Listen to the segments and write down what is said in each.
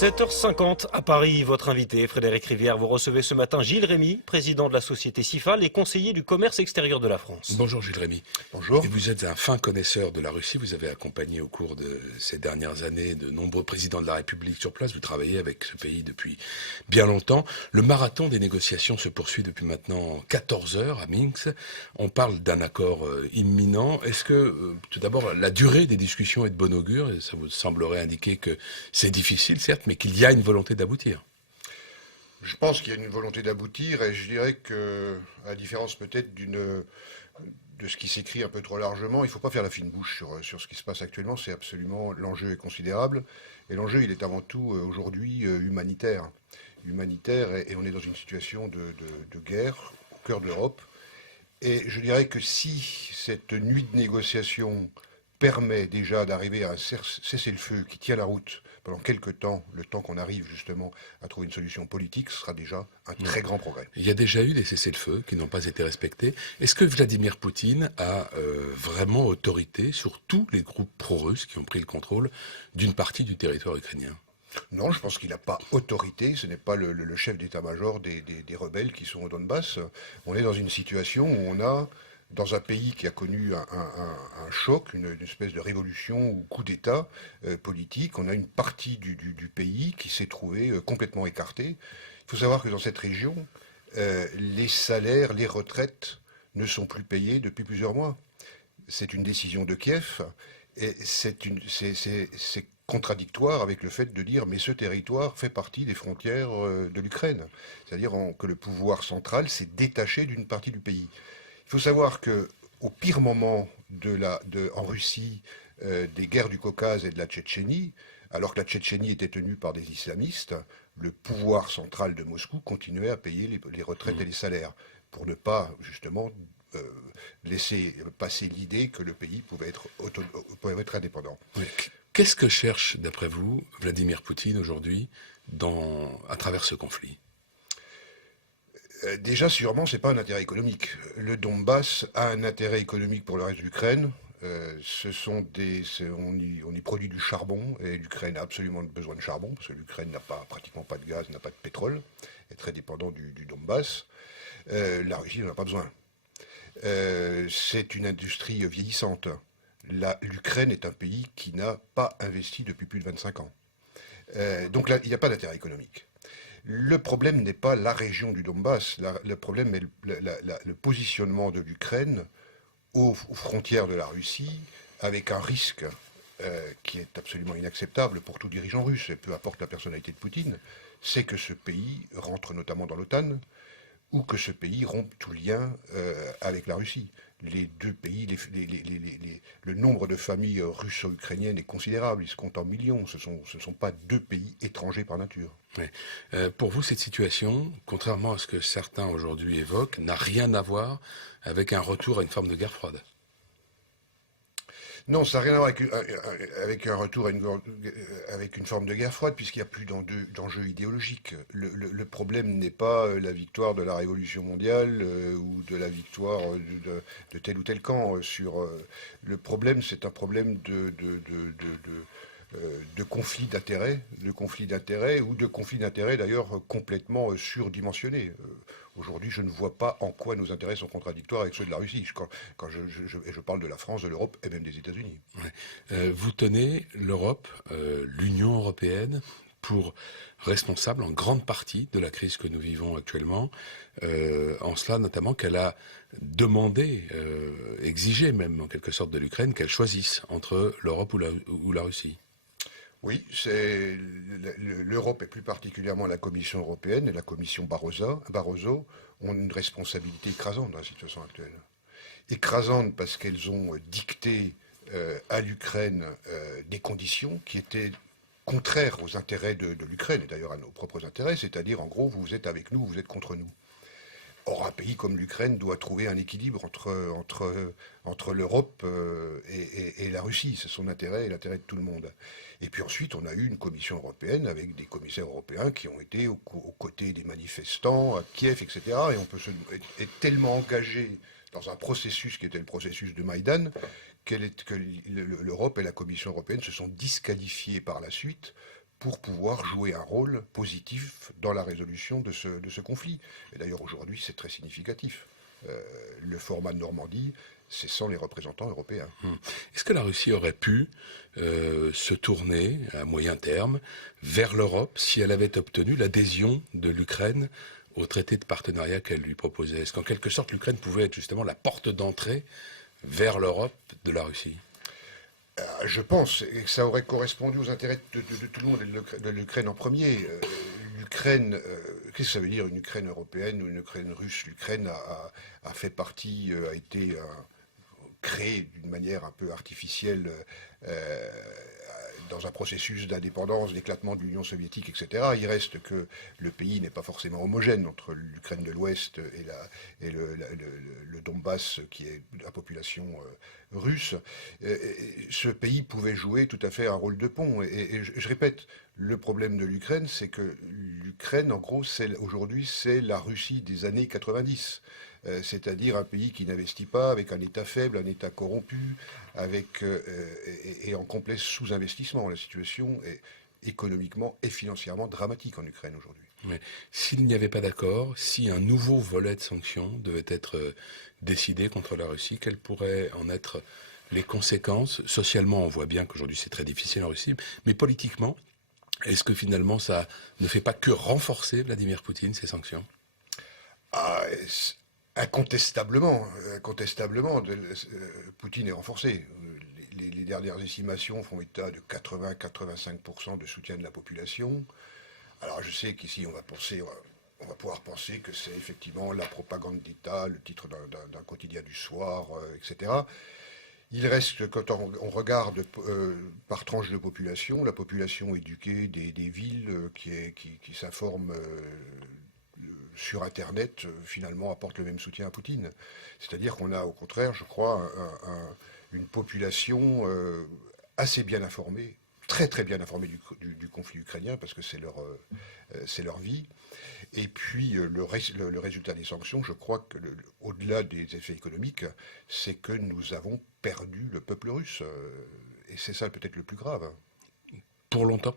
7h50 à Paris, votre invité Frédéric Rivière. Vous recevez ce matin Gilles Rémy, président de la société CIFAL et conseiller du commerce extérieur de la France. Bonjour Gilles Rémy. Bonjour. Et vous êtes un fin connaisseur de la Russie. Vous avez accompagné au cours de ces dernières années de nombreux présidents de la République sur place. Vous travaillez avec ce pays depuis bien longtemps. Le marathon des négociations se poursuit depuis maintenant 14 heures à Minsk. On parle d'un accord imminent. Est-ce que, tout d'abord, la durée des discussions est de bon augure? Et ça vous semblerait indiquer que c'est difficile, certes, mais qu'il y a une volonté d'aboutir. Je pense qu'il y a une volonté d'aboutir et je dirais que, à la différence peut-être de ce qui s'écrit un peu trop largement, il ne faut pas faire la fine bouche sur ce qui se passe actuellement. C'est absolument, l'enjeu est considérable et l'enjeu il est avant tout aujourd'hui humanitaire. Humanitaire et on est dans une situation de guerre au cœur de l'Europe. Et je dirais que si cette nuit de négociation permet déjà d'arriver à un cessez-le-feu qui tient la route pendant quelques temps, le temps qu'on arrive justement à trouver une solution politique, ce sera déjà un très grand progrès. Il y a déjà eu des cessez-le-feu qui n'ont pas été respectés. Est-ce que Vladimir Poutine a vraiment autorité sur tous les groupes pro-russes qui ont pris le contrôle d'une partie du territoire ukrainien ? Non, je pense qu'il n'a pas autorité, ce n'est pas le chef d'état-major des rebelles qui sont au Donbass. On est dans une situation où on a, dans un pays qui a connu un choc, une espèce de révolution ou coup d'État politique, on a une partie du pays qui s'est trouvée complètement écartée. Il faut savoir que dans cette région, les salaires, les retraites ne sont plus payés depuis plusieurs mois. C'est une décision de Kiev et c'est contradictoire avec le fait de dire mais ce territoire fait partie des frontières de l'Ukraine. C'est-à-dire que le pouvoir central s'est détaché d'une partie du pays. Il faut savoir que au pire moment en Russie des guerres du Caucase et de la Tchétchénie, alors que la Tchétchénie était tenue par des islamistes, le pouvoir central de Moscou continuait à payer les retraites et les salaires pour ne pas justement laisser passer l'idée que le pays pouvait être indépendant. Oui. Qu'est-ce que cherche, d'après vous, Vladimir Poutine aujourd'hui à travers ce conflit ? Déjà, sûrement, c'est pas un intérêt économique. Le Donbass a un intérêt économique pour le reste de l'Ukraine. On y produit du charbon et l'Ukraine a absolument besoin de charbon parce que l'Ukraine n'a pratiquement pas de gaz, n'a pas de pétrole, est très dépendant du Donbass. La Russie n'en a pas besoin. C'est une industrie vieillissante. L'Ukraine est un pays qui n'a pas investi depuis plus de 25 ans. Donc là, il n'y a pas d'intérêt économique. Le problème n'est pas la région du Donbass, le problème est le positionnement de l'Ukraine aux frontières de la Russie, avec un risque qui est absolument inacceptable pour tout dirigeant russe, et peu importe la personnalité de Poutine, c'est que ce pays rentre notamment dans l'OTAN, ou que ce pays rompe tout lien avec la Russie. Les deux pays, le nombre de familles russo-ukrainiennes est considérable, ils se comptent en millions, ce sont pas deux pays étrangers par nature. Oui. Pour vous, cette situation, contrairement à ce que certains aujourd'hui évoquent, n'a rien à voir avec un retour à une forme de guerre froide. Non, ça n'a rien à voir avec un retour avec une forme de guerre froide, puisqu'il n'y a plus d'enjeu idéologique. Le problème n'est pas la victoire de la Révolution mondiale ou de la victoire de tel ou tel camp. Le problème, c'est un problème de conflit d'intérêts, ou de conflit d'intérêts d'ailleurs complètement surdimensionnés. Aujourd'hui, je ne vois pas en quoi nos intérêts sont contradictoires avec ceux de la Russie, quand je parle de la France, de l'Europe et même des États-Unis. Ouais. Vous tenez l'Europe, l'Union européenne, pour responsable en grande partie de la crise que nous vivons actuellement, en cela notamment qu'elle a demandé, exigé même en quelque sorte de l'Ukraine qu'elle choisisse entre l'Europe ou la Russie. Oui, l'Europe et plus particulièrement la Commission européenne et la Commission Barroso ont une responsabilité écrasante dans la situation actuelle. Écrasante parce qu'elles ont dicté à l'Ukraine des conditions qui étaient contraires aux intérêts de l'Ukraine et d'ailleurs à nos propres intérêts, c'est-à-dire en gros vous êtes avec nous, vous êtes contre nous. Or, un pays comme l'Ukraine doit trouver un équilibre entre l'Europe et la Russie. C'est son intérêt et l'intérêt de tout le monde. Et puis ensuite, on a eu une Commission européenne avec des commissaires européens qui ont été aux côtés des manifestants à Kiev, etc. Et on peut être tellement engagé dans un processus qui était le processus de Maïdan que l'Europe et la Commission européenne se sont disqualifiées par la suite pour pouvoir jouer un rôle positif dans la résolution de ce conflit. Et d'ailleurs, aujourd'hui, c'est très significatif. Le format de Normandie, c'est sans les représentants européens. Est-ce que la Russie aurait pu se tourner à moyen terme vers l'Europe si elle avait obtenu l'adhésion de l'Ukraine au traité de partenariat qu'elle lui proposait? Est-ce qu'en quelque sorte l'Ukraine pouvait être justement la porte d'entrée vers l'Europe de la Russie? Je pense que ça aurait correspondu aux intérêts de tout le monde et de l'Ukraine en premier. L'Ukraine, qu'est-ce que ça veut dire une Ukraine européenne ou une Ukraine russe? L'Ukraine a fait partie, a été créée d'une manière un peu artificielle dans un processus d'indépendance, d'éclatement de l'Union soviétique, etc. Il reste que le pays n'est pas forcément homogène entre l'Ukraine de l'Ouest et le Donbass, qui est la population russe. Ce pays pouvait jouer tout à fait un rôle de pont. Et je répète, le problème de l'Ukraine, c'est que l'Ukraine, en gros, aujourd'hui, c'est la Russie des années 90. C'est-à-dire un pays qui n'investit pas, avec un État faible, un État corrompu, et en complet sous-investissement. La situation est économiquement et financièrement dramatique en Ukraine aujourd'hui. Mais s'il n'y avait pas d'accord, si un nouveau volet de sanctions devait être décidé contre la Russie, quelles pourraient en être les conséquences? Socialement, on voit bien qu'aujourd'hui c'est très difficile en Russie, mais politiquement, est-ce que finalement ça ne fait pas que renforcer Vladimir Poutine, ces sanctions? Incontestablement, Poutine est renforcé. Les dernières estimations font état de 80-85% de soutien de la population. Alors je sais qu'ici on va pouvoir penser que c'est effectivement la propagande d'État, le titre d'un quotidien du soir, etc. Il reste que quand on regarde par tranche de population, la population éduquée des villes qui s'informe sur Internet, finalement, apporte le même soutien à Poutine. C'est-à-dire qu'on a, au contraire, je crois, une population assez bien informée, très très bien informée du conflit ukrainien, parce que c'est leur vie. Et puis, le résultat des sanctions, je crois que, au-delà des effets économiques, c'est que nous avons perdu le peuple russe. Et c'est ça peut-être le plus grave. Pour longtemps?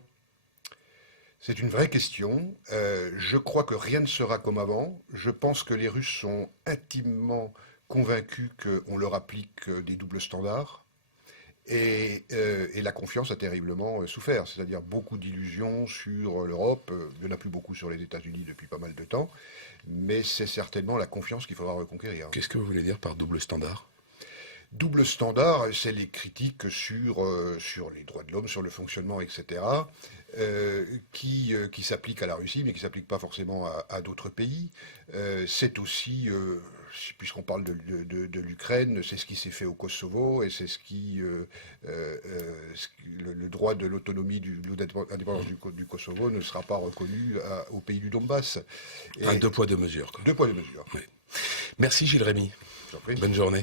C'est une vraie question. Je crois que rien ne sera comme avant. Je pense que les Russes sont intimement convaincus qu'on leur applique des doubles standards. Et la confiance a terriblement souffert. C'est-à-dire beaucoup d'illusions sur l'Europe. Il n'y en a plus beaucoup sur les États-Unis depuis pas mal de temps. Mais c'est certainement la confiance qu'il faudra reconquérir. Qu'est-ce que vous voulez dire par double standard? Double standard, c'est les critiques sur les droits de l'homme, sur le fonctionnement, etc., qui s'appliquent à la Russie, mais qui ne s'appliquent pas forcément à d'autres pays. C'est aussi, puisqu'on parle de l'Ukraine, c'est ce qui s'est fait au Kosovo, et c'est le droit de l'autonomie, de l'indépendance du Kosovo ne sera pas reconnu au pays du Donbass. Un deux poids, deux mesures, quoi. Deux poids, deux mesures. Oui. Merci Gilles Rémy. Je vous en prie. Bonne journée.